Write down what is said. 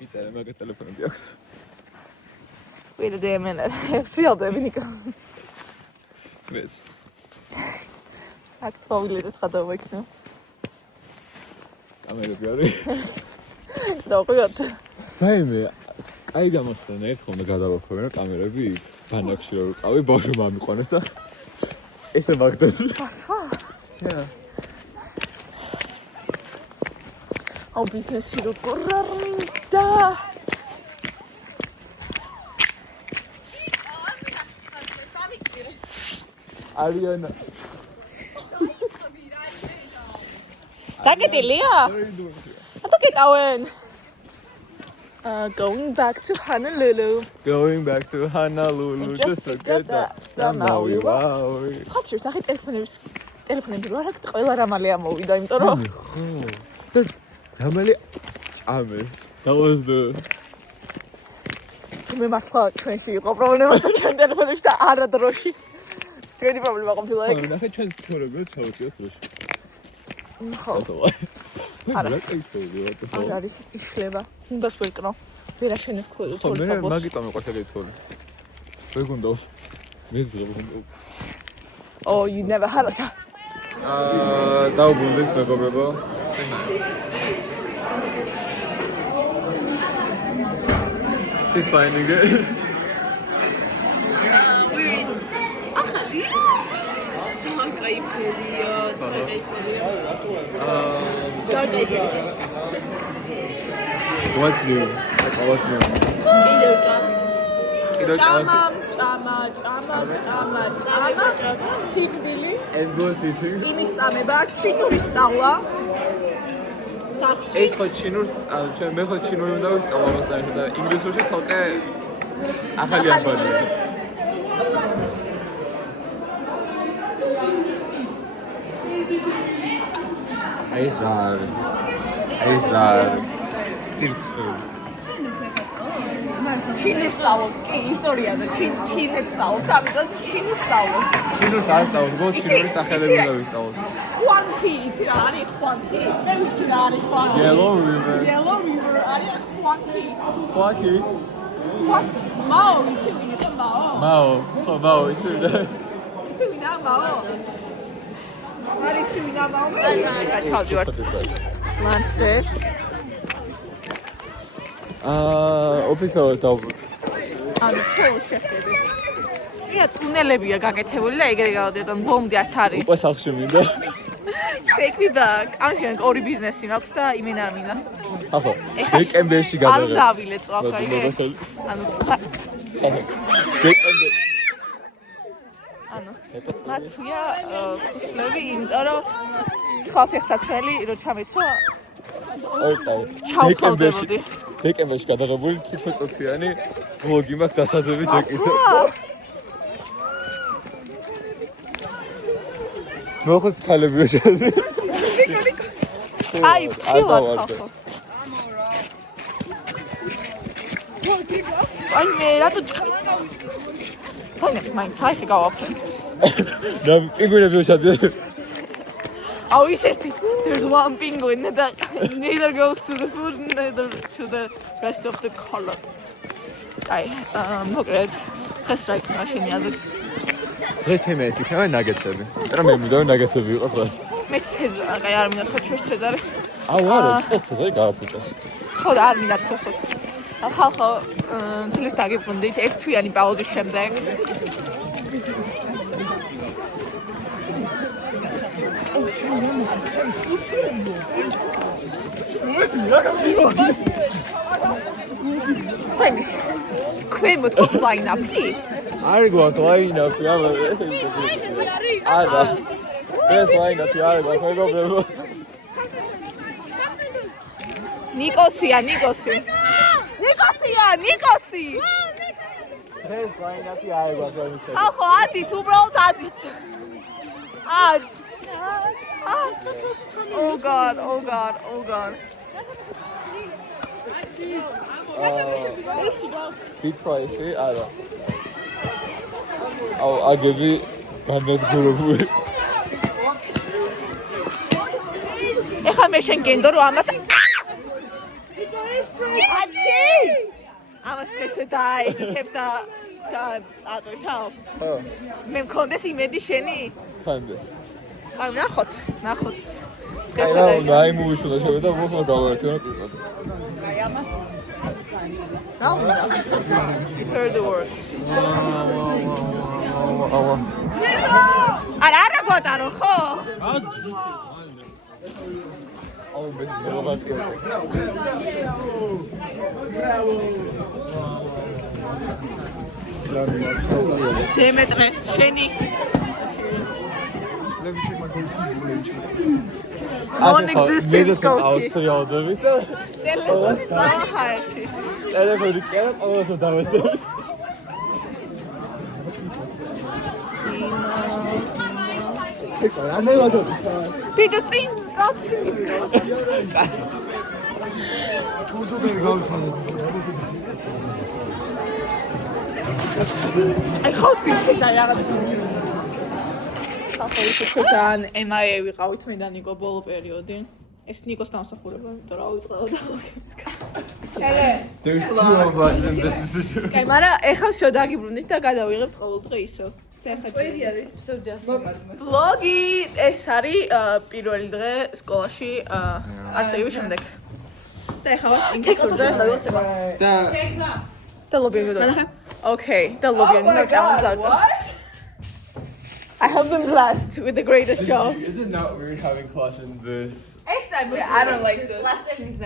მიწერე მაგა ტელეფონები აქვს. ვიდე მენე ექსიალდები ნიკო. მეც. აქ თვალილეთ ხადავა იქნება. კამერები არის. დავყიოთ. დაიმე, აი გამახსენე ეს ხომ გადავახვევენ კამერები ბანაკში რო ვიყავი, ბავშვი მომიყვანეს და ესე მაგდოს. Yeah. აუ ბიზნესი რო ყურარმინდა. არიანა. დაგეტილია? ატაკეტავენ. Going back to Honolulu. Going back to Honolulu just to get that Maui wow. ხალხს ნახე ტელეფონები რა რა ყველა რამალი ამოვიდა, იმიტომ რომ ხო. და რამალი ჭამეს. That was the მე მართლა ჩვენში იყო პრობლემა და ჩვენ ტელეფონებში და არა დროში. ჩვენი პრობლემა ყოფილა ეგ. ნახე ჩვენ თორებად ჩავჭიოს დროში. ხო. არა არის იშლება. უნდას ვეკნო. ვერა შენეს ქოლა. ხო, მე მაგიტომ მეყვარს თორი. ვერ გუნდო. მეზრე გუნდო. Oh, you never had a time. დაუბრუნდეს მეგობრებო. She's finding it. What's new? What's new? Chama. Sigdili. Endless eating. იმის წამება, ჩინურის სწავლა. ეს ხო ჩინურს, ჩვენ მე ხო ჩინური უნდა ვისწავლო მასაჟი და ინგლისურში ხალხე ახალი ამბავია. ეს რა სირცხვევი. ჩინურს სწავლობ კი ისტორია და ჩინეთს სწავლობ, ამიტომ ჩინურს სწავლობ. ჩინურს არ სწავლობ, გო ჩინურის სახელები უნდა ვისწავლოთ. Huanghe, იცი რა არის Huanghe? მე ვიცი რა არის Huanghe. Yellow River არის Huanghe. Huanghe. Mao, იცი ვინა Mao? Mao, ხო Mao იცი და იცი ვინა Mao? არის იცი ვინა Mao? მე ჩავდივარ. ლანსე. ოფისალ დავბრუნ. ანუ შეხედე. ია ტუნელებია გაკეთებული და ეგრე გავდიოდან ბომბი არც არის. უკვე სახში მინდა. Take me back. ამჟამად ორი ბიზნესი მაქვს და იმენა. ახო, დეკემბერში გადაღებ. არ დავილეწ ახლა იგი. ანუ დეკემბერ. ანუ მაცვია ხუსლები, იმიტომ რომ სხვა ფეხსაცმელი რო ჩამეცვა. ჩავყავდებოდი. დეკემბერში გადაღებული 15 წუთიანი ვლოგი მაქვს დასაძები ჯეკითო. მოხოს ხალები შეზე. აი, ფილად ხალხო. აი, მე რატო ფონებს მაინც აი გავაფრენ. და პინგვინები შეზე. Oh, there's one penguin that neither goes to the food, neither to the rest of the color. მოგრეთ, ხეს რა იქნება შენი აზრით? დღეს მე იქნება ნაგეცები. რა მე მინდა ნაგეცები იყოს რას? მე ცეზარი, არ მინდა თქვა ჩვენს ცეზარი. აუ არა, წელს გააფუჭას. ხო და არ მინდა თქვა. ხალხო, ცლის დაგიბრუნდით ერთ თვიანი პაუზის შემდეგ. ქვემოთ ყავს ლაინაპი? არ გვაქვს ლაინაპი, აბა ესე იქნება. არა. ეს ლაინაპი არ გვაქვს, მეგობრებო. ნიკოსი. ეს ლაინაპი არ გვაქვს. ხალხო, ადით, უბრალოდ ადით. Oh god. Pizza-ში არა. აუ აგები განადგურებული. ეხლა მე შენ გენდო რომ ამას აჩი ამას ესე დააიქებ და ატვირთავ. ხო, მე მქონდეს იმედი შენი? ხანდეს. აი ნახოთ. აი რა უნდა აი მოვიშურა შევიდა უხმა გავაერთიანო ტიპად. აი ამას. რა უნდა? Heard the words. ავა. არა გოტარო ხო? აუ ეს რობოტია. დემეტრე, შენი non-existence coach. ავსრიალდები და ტელეფონი წავახარში. ტელეფონი კერა ყოველს დავესწრებს. ვიდეო წინ კაცი აი ხო თქვი ეს რაღაც ახლა MIA ვიყავით მე და ნიკო ბოლო პერიოდი ეს ნიკოს დამსახურება იმიტომ რა ვიწყებოდა ხოლმე There's two of us in this situation. კაი მაგრამ ეხლა შევდაგიბრუნდით და გადავიღებთ ყოველდღე ისო ბლოგი ეს არის პირველი დღე სკოლაში არტივის შემდეგ და ეხლა ვარ ინგლისურზე და ლობიანი Okay, the lobby no down. I have been blessed with the greatest jobs. Is it not weird having class in this? I don't like this. Last time is